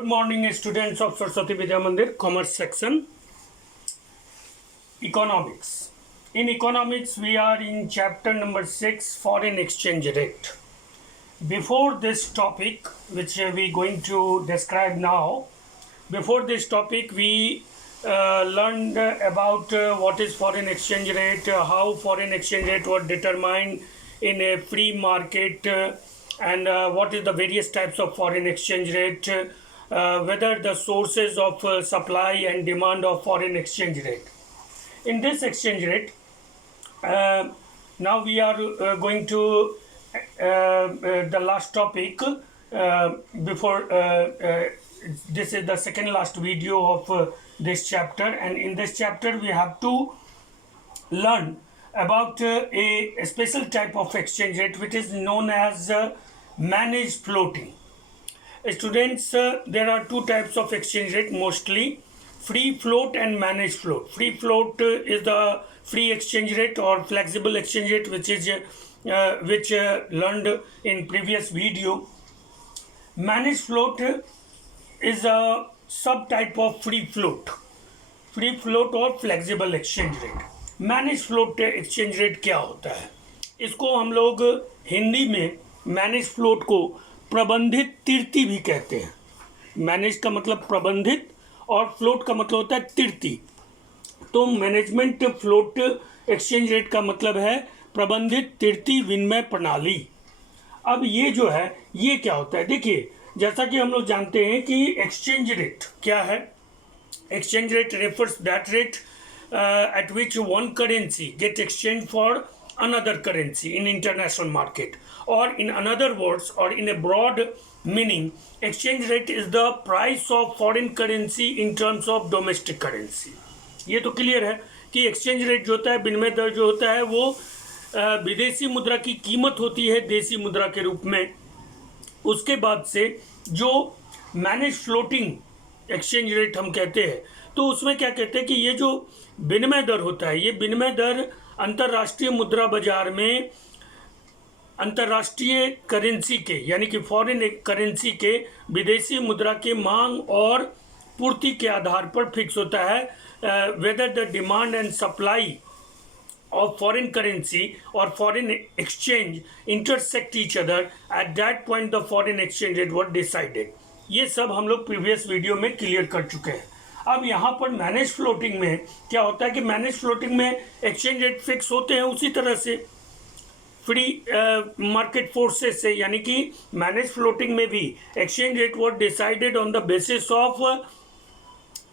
Good morning, students of Saraswati Vidya Mandir, Commerce section. Economics. In economics, we are in chapter number 6, foreign exchange rate. Before this topic, which we are going to describe now, before this topic, we learned about what is foreign exchange rate, how foreign exchange rate was determined in a free market, and what is the various types of foreign exchange rate, whether the sources of supply and demand of foreign exchange rate. In this exchange rate, now we are going to the last topic before this is the second last video of this chapter, and in this chapter we have to learn about a special type of exchange rate which is known as managed floating. Students, there are two types of exchange rate mostly: free float and managed float. Free float is the free exchange rate or flexible exchange rate, which is learned in previous video. Managed float is a subtype of free float और flexible exchange rate. Manage float exchange rate क्या होता है? इसको हम लोग हिंदी में manage float को प्रबंधित तीर्ति भी कहते हैं. मैनेज का मतलब प्रबंधित और फ्लोट का मतलब होता है तीर्ति. तो मैनेजमेंट फ्लोट एक्सचेंज रेट का मतलब है प्रबंधित तीर्ति विनिमय प्रणाली. अब ये जो है ये क्या होता है? देखिए, जैसा कि हम लोग जानते हैं कि एक्सचेंज रेट क्या है. Exchange rate refers that rate at which one currency get exchanged for another currency in international market, or in another words, or in a broad meaning, exchange rate is the price of foreign currency in terms of domestic currency. ये तो clear है कि exchange rate जो होता है, विनिमय दर जो होता है, वो विदेशी मुद्रा की कीमत होती है देसी मुद्रा के रूप में. उसके बाद से जो मैनेज फ्लोटिंग एक्सचेंज रेट हम कहते हैं, तो उसमें क्या कहते हैं कि ये जो विनिमय दर होता है, ये विनिमय दर अंतर्राष्ट्रीय मुद्रा बाजार में अंतर्राष्ट्रीय करेंसी के, यानी कि फॉरेन करेंसी के विदेशी मुद्रा के मांग और पूर्ति के आधार पर फिक्स होता है. Whether the demand and supply of foreign currency or foreign exchange intersect each other, at that point the foreign exchange rate was decided. ये सब हम लोग प्रीवियस वीडियो में क्लियर कर चुके हैं. अब यहाँ पर मैनेज फ्लोटिंग में क्या होता है कि मैनेज फ्लोटिंग में एक्सचेंज रेट फिक्स होते हैं उसी तरह से फ्री मार्केट फोर्सेस से, यानी कि मैनेज फ्लोटिंग में भी exchange rate was decided on the basis of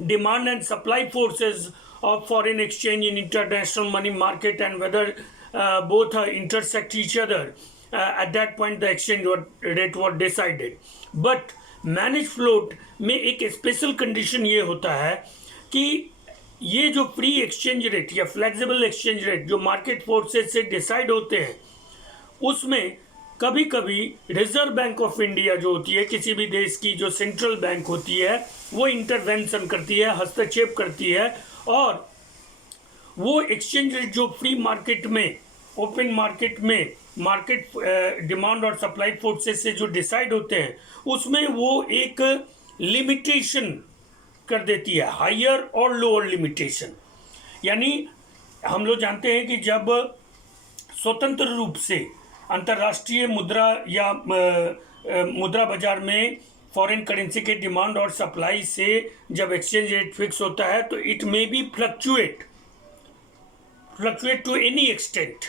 demand and supply forces of foreign exchange in international money market, and whether both intersect each other, at that point the exchange rate was decided. But managed float में एक special condition ये होता है कि ये जो free exchange rate या flexible exchange rate जो मार्केट फोर्सेस से डिसाइड होते हैं, उसमें कभी कभी रिजर्व बैंक ऑफ इंडिया जो होती है, किसी भी देश की जो सेंट्रल बैंक होती है, वो इंटरवेंशन करती है, हस्तक्षेप करती है, और वो एक्सचेंज रेट जो फ्री मार्केट में, ओपन मार्केट में, मार्केट डिमांड और सप्लाई फोर्सेस से जो डिसाइड होते हैं, उसमें वो एक लिमिटेशन कर देती है, हायर और लोअर लिमिटेशन. यानी हम लोग जानते हैं कि जब स्वतंत्र रूप से अंतर्राष्ट्रीय मुद्रा या मुद्रा बाजार में फॉरेन करेंसी के डिमांड और सप्लाई से जब एक्सचेंज रेट फिक्स होता है, तो it may be fluctuate to any extent,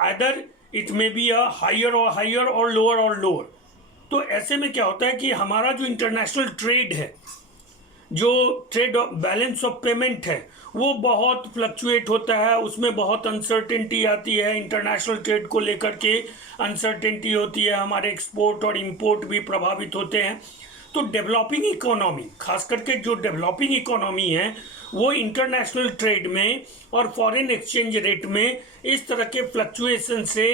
either it may be a higher और लोअर. तो ऐसे में क्या होता है कि हमारा जो इंटरनेशनल ट्रेड है, जो ट्रेड बैलेंस ऑफ पेमेंट है, वो बहुत फ्लक्चुएट होता है. उसमें बहुत अनसर्टेनिटी आती है, इंटरनेशनल ट्रेड को लेकर के अनसर्टेनिटी होती है, हमारे एक्सपोर्ट और इंपोर्ट भी प्रभावित होते हैं. तो डेवलपिंग इकोनॉमी, खास करके जो डेवलपिंग इकोनॉमी है, वो इंटरनेशनल ट्रेड में और फॉरेन एक्सचेंज रेट में इस तरह के फ्लक्चुएशन से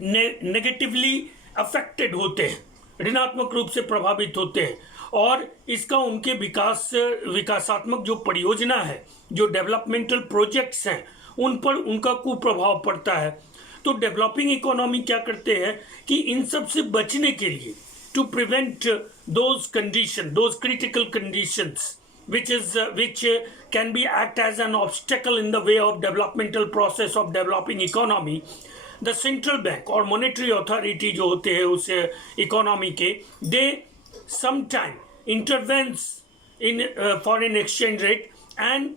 नेगेटिवली अफेक्टेड होते हैं, ऋणात्मक रूप से प्रभावित होते हैं, और इसका उनके विकासात्मक जो परियोजना है, जो डेवलपमेंटल प्रोजेक्ट्स हैं, उन पर उनका कुप्रभाव पड़ता है. तो डेवलपिंग इकोनॉमी क्या करते हैं कि इन सब से बचने के लिए to prevent those conditions, those critical conditions, which can be act as an obstacle in the way of developmental process of developing economy. The central bank or monetary authority जो होते हैं उस economy के, they sometime intervenes in foreign exchange rate and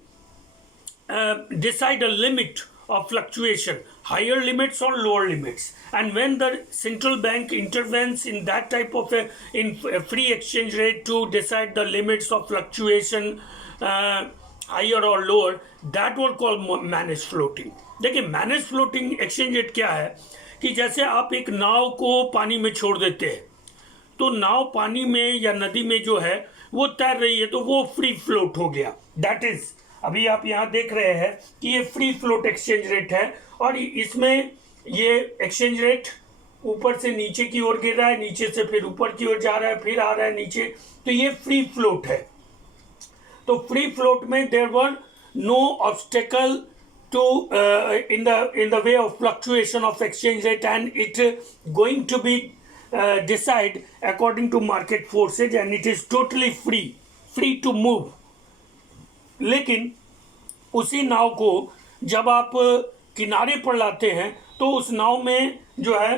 decide a limit of fluctuation, higher limits or lower limits. And when the central bank intervenes in that type of in free exchange rate to decide the limits of fluctuation, higher or lower, that were called managed floating. देखिए manage floating exchange rate क्या है कि जैसे आप एक नाव को पानी में छोड़ देते हैं, तो नाव पानी में या नदी में जो है वो तैर रही है, तो वो फ्री फ्लोट हो गया. दैट इज अभी आप यहाँ देख रहे हैं कि ये फ्री फ्लोट एक्सचेंज रेट है, और इसमें ये एक्सचेंज रेट ऊपर से नीचे की ओर गिर रहा है, नीचे से फिर ऊपर की ओर जा रहा है, फिर आ रहा है नीचे, तो ये फ्री फ्लोट है. तो फ्री फ्लोट में there were no obstacle to in the way of fluctuation of exchange rate, and it going to be decide according to market forces, and it is totally free to move. लेकिन उसी नाव को जब आप किनारे पर लाते हैं तो उस नाव में जो है,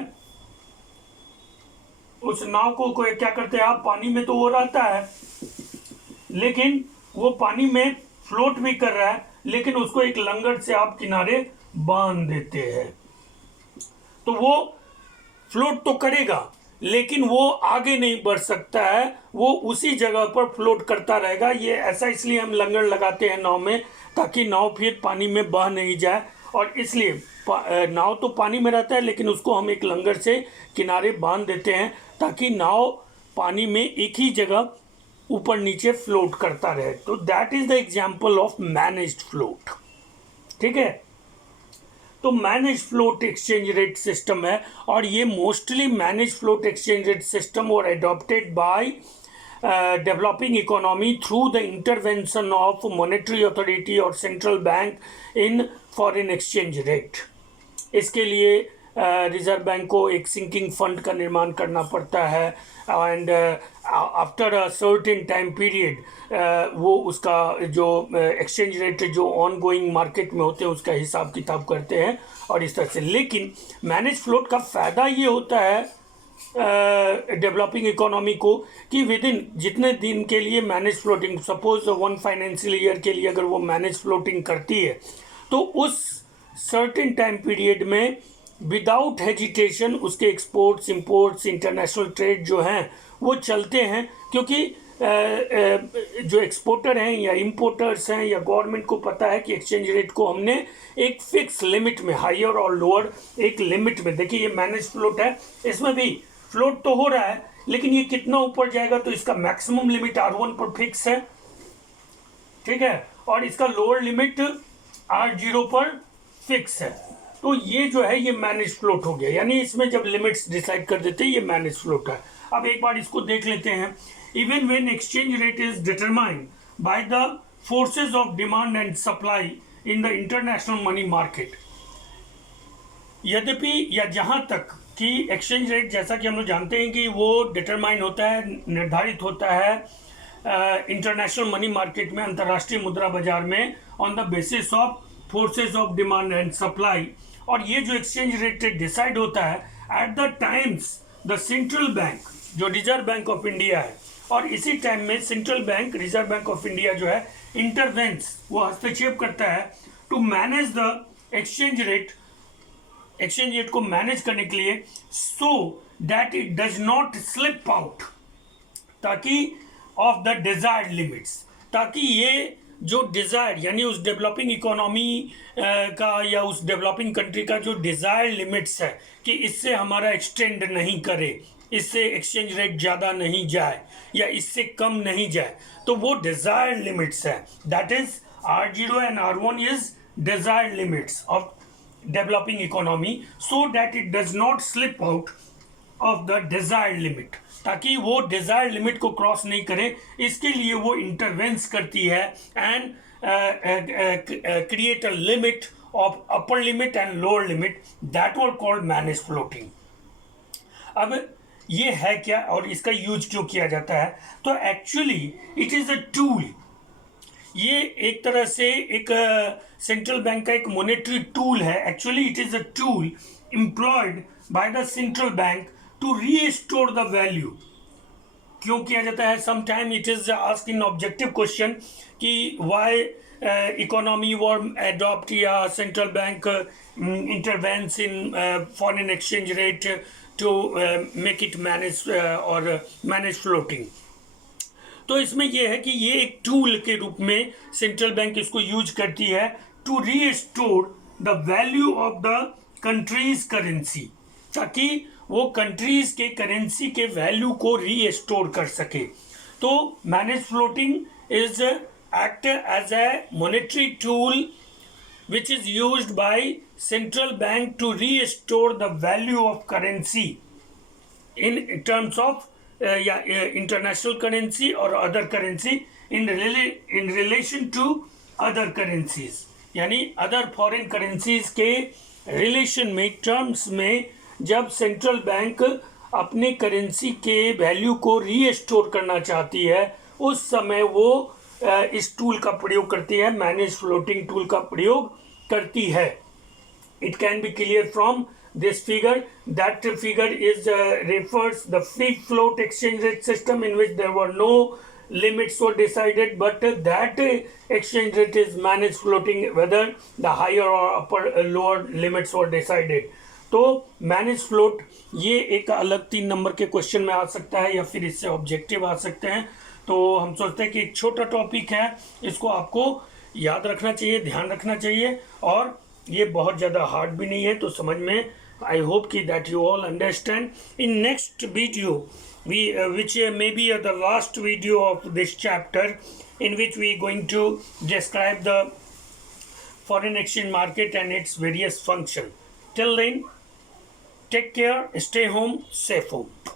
उस नाव को क्या करते हैं आप, पानी में तो वो रहता है लेकिन वो पानी में फ्लोट भी कर रहा है, लेकिन उसको एक लंगर से आप किनारे बांध देते हैं, तो वो फ्लोट तो करेगा लेकिन वो आगे नहीं बढ़ सकता है, वो उसी जगह पर फ्लोट करता रहेगा. ये ऐसा इसलिए हम लंगर लगाते हैं नाव में, ताकि नाव फिर पानी में बह नहीं जाए, और इसलिए नाव तो पानी में रहता है लेकिन उसको हम एक लंगर से किनारे बांध देते हैं ताकि नाव पानी में एक ही जगह ऊपर नीचे फ्लोट करता रहे. तो that is the example of managed float. ठीक है, तो manage float exchange rate system है, और ये mostly manage float exchange rate system और adopted by developing economy through the intervention of monetary authority और central bank in foreign exchange rate. इसके लिए रिजर्व बैंक को एक सिंकिंग फंड का निर्माण करना पड़ता है, and after a certain time period वो उसका जो एक्सचेंज रेट जो ऑन गोइंग मार्केट में होते हैं उसका हिसाब किताब करते हैं, और इस तरह से. लेकिन मैनेज फ्लोट का फ़ायदा ये होता है डेवलपिंग इकोनॉमी को कि विद इन जितने दिन के लिए manage floating, suppose 1 financial year के लिए अगर वो मैनेज फ्लोटिंग करती है, तो उस सर्टेन टाइम पीरियड में विदाउट हेजिटेशन उसके एक्सपोर्ट्स, इंपोर्ट्स, इंटरनेशनल ट्रेड जो हैं वो चलते हैं, क्योंकि जो एक्सपोर्टर हैं या इंपोर्टर्स हैं या गवर्नमेंट को पता है कि एक्सचेंज रेट को हमने एक फिक्स लिमिट में, हायर और लोअर एक लिमिट में, देखिए ये मैनेज फ्लोट है, इसमें भी फ्लोट तो हो रहा है लेकिन ये कितना ऊपर जाएगा, तो इसका मैक्सिमम लिमिट R1 पर फिक्स है. ठीक है, और इसका लोअर लिमिट R0 पर फिक्स है. तो ये जो है ये मैनेज फ्लोट हो गया, यानी इसमें जब लिमिट्स डिसाइड कर देते हैं ये मैनेज फ्लोट है. अब एक बार इसको देख लेते हैं. Even when exchange rate is determined by the forces of demand and supply in the international money market, यद्यपि या जहां तक कि एक्सचेंज रेट जैसा कि हम लोग जानते हैं कि वो डिटरमाइन होता है, निर्धारित होता है इंटरनेशनल मनी मार्केट में, अंतर्राष्ट्रीय मुद्रा बाजार में, on the basis of forces of demand and supply. और ये जो एक्सचेंज रेट डिसाइड होता है at the times the central bank, जो रिजर्व बैंक ऑफ इंडिया है, और इसी टाइम में central bank, reserve bank of India जो है इंटरवेंस, वो हस्तक्षेप करता है to manage the exchange rate, exchange rate को मैनेज करने के लिए, so that it does not slip out, ताकि ऑफ द डिजायर्ड लिमिट्स, ताकि ये जो डिज़ायर यानी उस डेवलपिंग इकोनॉमी का या उस डेवलपिंग कंट्री का जो डिज़ायर्ड लिमिट्स है कि इससे हमारा एक्सटेंड नहीं करे, इससे एक्सचेंज रेट ज़्यादा नहीं जाए या इससे कम नहीं जाए, तो वो डिज़ायर्ड लिमिट्स है. That is R0 and R1 is desired limits of developing economy, so that it does not slip out of the desired limit, ताकि वो डिज़ायर्ड लिमिट को क्रॉस नहीं करे. इसके लिए वो इंटरवेंस करती है and create a limit of upper limit and lower limit, that were called manage floating. अब ये है क्या और इसका यूज क्यों किया जाता है? तो actually it is a tool. ये एक तरह से एक सेंट्रल बैंक का एक मॉनेटरी टूल है। Actually it is a tool employed by the central bank to restore the value. क्यों किया जाता है? Some time it is ask in objective question कि वाई इकोनॉमी वॉर एडॉप्ट या central bank intervenes in foreign exchange rate to make it manage और manage floating. तो इसमें यह है कि ये एक टूल के रूप में सेंट्रल बैंक इसको यूज करती है to restore the value of the country's currency, ताकि वो कंट्रीज के करेंसी के वैल्यू को रीस्टोर कर सके। तो manage floating is act as a monetary tool which is used by central bank to restore the value of currency in terms of international currency or other currency in relation to other currencies, यानी other foreign currencies के relation में, terms में, जब central bank अपने currency के value को restore करना चाहती है उस समय वो इस टूल का प्रयोग करती है, मैनेज फ्लोटिंग टूल का प्रयोग करती है। It can be clear from this figure. That figure is refers the free float exchange rate system in which there were no limits were decided, but that exchange rate is managed floating, whether the higher or upper lower limits were decided. तो manage float ये एक अलग 3 number के question में आ सकता है या फिर इससे ऑब्जेक्टिव आ सकते हैं। तो हम सोचते हैं कि एक छोटा टॉपिक है, इसको आपको याद रखना चाहिए, ध्यान रखना चाहिए, और ये बहुत ज़्यादा हार्ड भी नहीं है, तो समझ में आई होप कि that you all understand. In next video we which may be the last video of this chapter, in which we going to describe the foreign exchange market and its various function. Till then, take care, stay home, safe home.